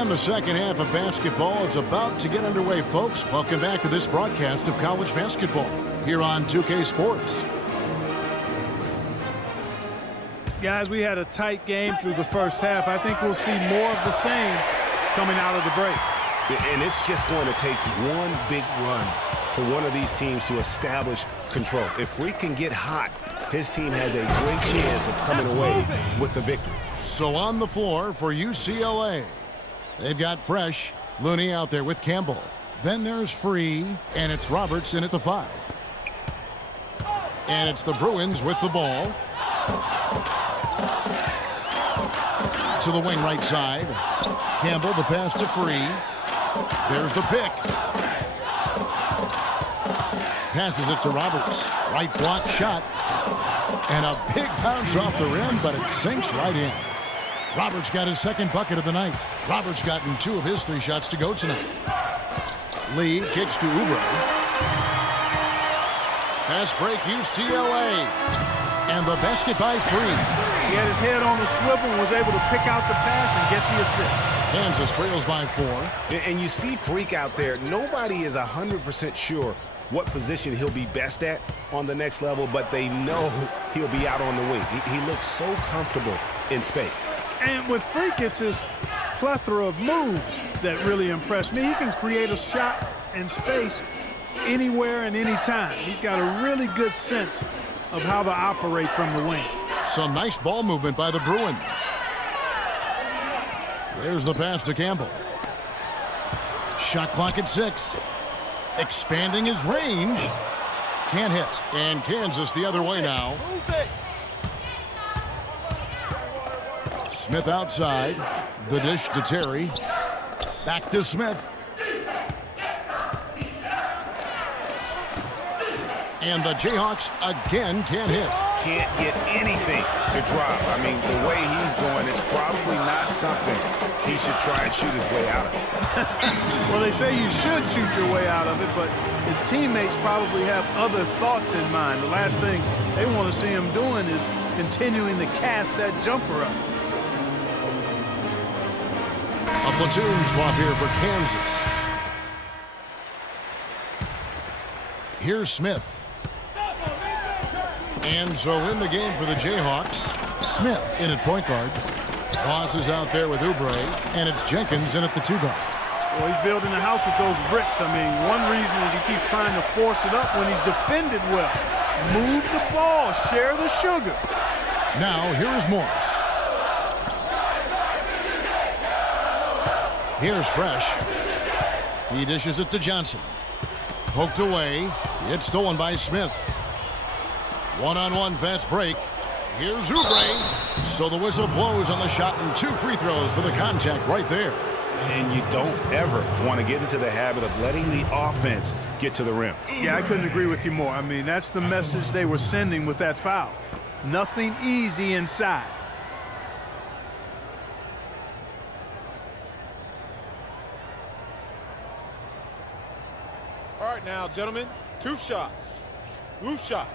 And the second half of basketball is about to get underway, folks. Welcome back to this broadcast of college basketball here on 2K Sports. Guys, we had a tight game through the first half. I think we'll see more of the same coming out of the break. And it's just going to take one big run for one of these teams to establish control. If Freak can get hot, his team has a great chance of coming away with the victory. So on the floor for UCLA, they've got Fresh, Looney out there with Campbell. Then there's Free, and it's Roberts in at the 5. And it's the Bruins with the ball. To the wing right side. Campbell, the pass to Free. There's the pick. Passes it to Roberts. Right block shot. And a big bounce off the rim, but it sinks right in. Roberts got his second bucket of the night. Roberts gotten 2 of his 3 shots to go tonight. Lee kicks to Oubre. Fast break UCLA. And the basket by Free. He had his head on the swivel and was able to pick out the pass and get the assist. Kansas trails by 4. And you see Freak out there. Nobody is 100% sure what position he'll be best at on the next level, but they know he'll be out on the wing. He looks so comfortable in space. And with Freak, it's his plethora of moves that really impress me. He can create a shot in space anywhere and anytime. He's got a really good sense of how to operate from the wing. Some nice ball movement by the Bruins. There's the pass to Campbell. Shot clock at 6. Expanding his range. Can't hit. And Kansas the other way now. Smith outside. The dish to Terry. Back to Smith. And the Jayhawks again can't hit. Can't get anything to drop. I mean, the way he's going, it's probably not something he should try and shoot his way out of. Well, they say you should shoot your way out of it, but his teammates probably have other thoughts in mind. The last thing they want to see him doing is continuing to cast that jumper up. A platoon swap here for Kansas. Here's Smith. And so in the game for the Jayhawks, Smith in at point guard. Boss is out there with Oubre, and it's Jenkins in at the 2 guard. Well, he's building a house with those bricks. I mean, one reason is he keeps trying to force it up when he's defended well. Move the ball, share the sugar. Now, here is Morris. Here's Fresh. He dishes it to Johnson. Poked away. It's stolen by Smith. One-on-one fast break. Here's Oubre. So the whistle blows on the shot and 2 free throws for the contact right there. And you don't ever want to get into the habit of letting the offense get to the rim. Yeah, I couldn't agree with you more. I mean, that's the message they were sending with that foul. Nothing easy inside. All right now, gentlemen, 2 shots. Loose shots.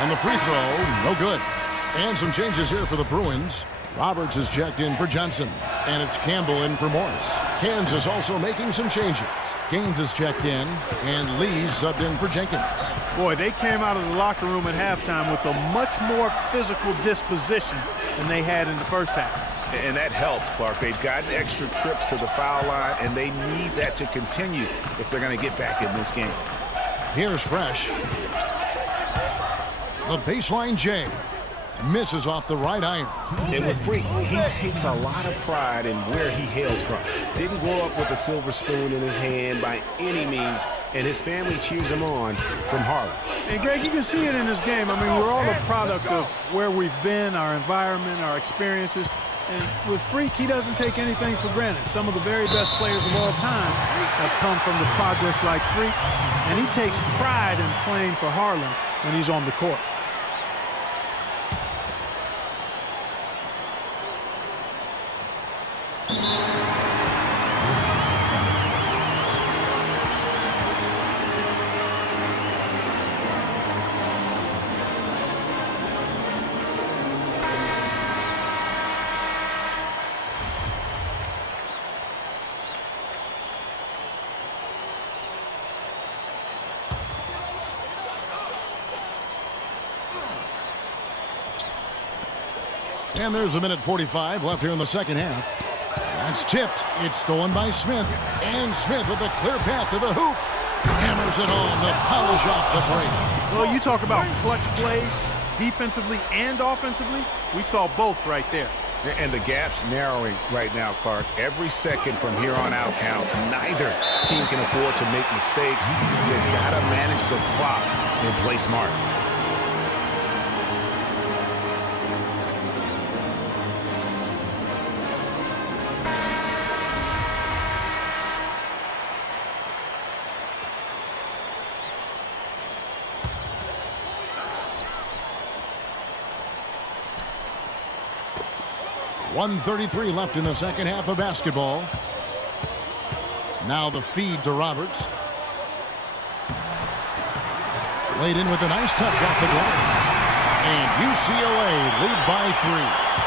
And the free throw, no good. And some changes here for the Bruins. Roberts is checked in for Johnson. And it's Campbell in for Morris. Kansas also making some changes. Gaines is checked in. And Lee's subbed in for Jenkins. Boy, they came out of the locker room at halftime with a much more physical disposition than they had in the first half. And that helps, Clark. They've gotten extra trips to the foul line, and they need that to continue if they're going to get back in this game. Here's Fresh. The baseline J. Misses off the right iron. And with Freak, he takes a lot of pride in where he hails from. Didn't grow up with a silver spoon in his hand by any means, and his family cheers him on from Harlem. And Greg, you can see it in this game. I mean, we're all a product of where we've been, our environment, our experiences. And with Freak, he doesn't take anything for granted. Some of the very best players of all time have come from the projects like Freak, and he takes pride in playing for Harlem when he's on the court. And there's a minute 45 left here in the second half. That's tipped. It's stolen by Smith. And Smith with a clear path to the hoop. Hammers it home to polish off the break. Well, you talk about clutch plays, defensively and offensively. We saw both right there. And the gap's narrowing right now, Clark. Every second from here on out counts. Neither team can afford to make mistakes. You gotta manage the clock and play smart. .133 left in the second half of basketball. Now the feed to Roberts. Laid in with a nice touch off the glass. And UCLA leads by 3.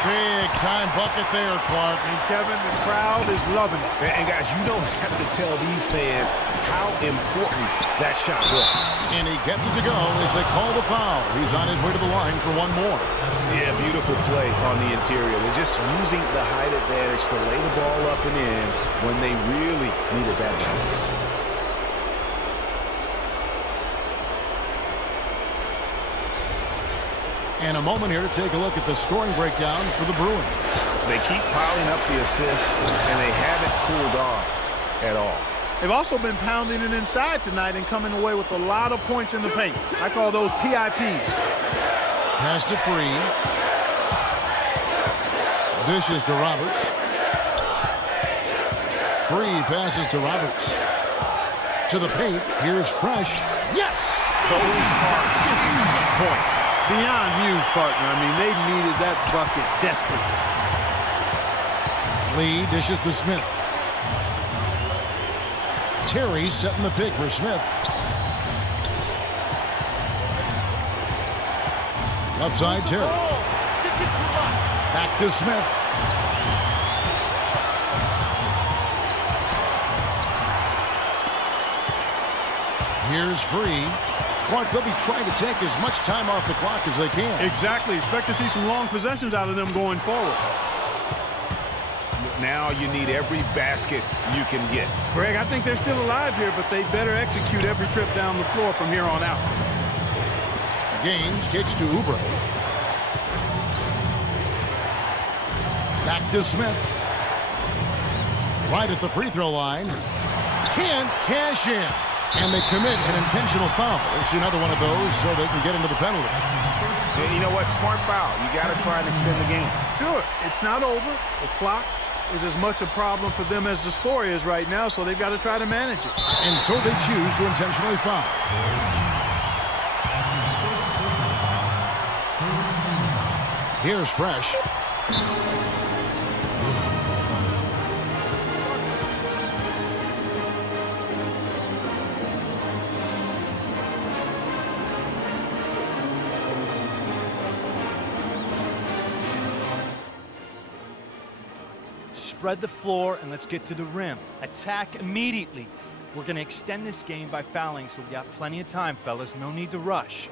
Big time bucket there, Clark. And Kevin, the crowd is loving it. And guys, you don't have to tell these fans how important that shot was. And he gets it to go as they call the foul. He's on his way to the line for one more. Yeah, beautiful play on the interior. They're just using the height advantage to lay the ball up and in when they really needed that basket. And a moment here to take a look at the scoring breakdown for the Bruins. They keep piling up the assists, and they haven't cooled off at all. They've also been pounding it inside tonight and coming away with a lot of points in the paint. I call those PIPs. Pass to Free. Dishes to Roberts. Free passes to Roberts. To the paint. Here's Fresh. Yes! Those are huge points. Beyond huge, partner. I mean, they needed that bucket desperately. Lee dishes to Smith. Terry setting the pick for Smith. Left side, Terry. Back to Smith. Here's Free. Clark, they'll be trying to take as much time off the clock as they can. Exactly. Expect to see some long possessions out of them going forward. Now you need every basket you can get. Greg, I think they're still alive here, but they better execute every trip down the floor from here on out. Gaines kicks to Oubre. Back to Smith. Right at the free throw line. Can't cash in. And they commit an intentional foul. It's another one of those so they can get into the penalty. And you know what? Smart foul. You got to try and extend the game. Sure. It's not over. The clock is as much a problem for them as the score is right now, so they've got to try to manage it. And so they choose to intentionally foul. Here's Fresh. Spread the floor and let's get to the rim. Attack immediately. We're going to extend this game by fouling, so we got plenty of time, fellas. No need to rush.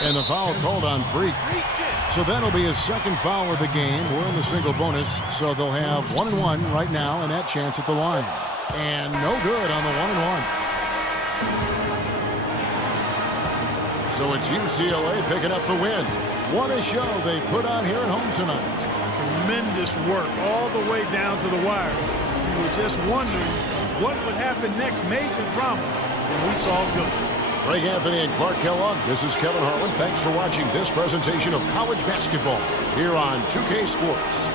And the foul called on Freak. So that'll be his second foul of the game. We're in the single bonus, so they'll have 1-1 right now and that chance at the line. And no good on the 1-1. So it's UCLA picking up the win. What a show they put on here at home tonight. Tremendous work all the way down to the wire. We were just wondering what would happen next. Major drama, and we saw good. Greg Anthony and Clark Kellogg. This is Kevin Harlan. Thanks for watching this presentation of college basketball here on 2K Sports.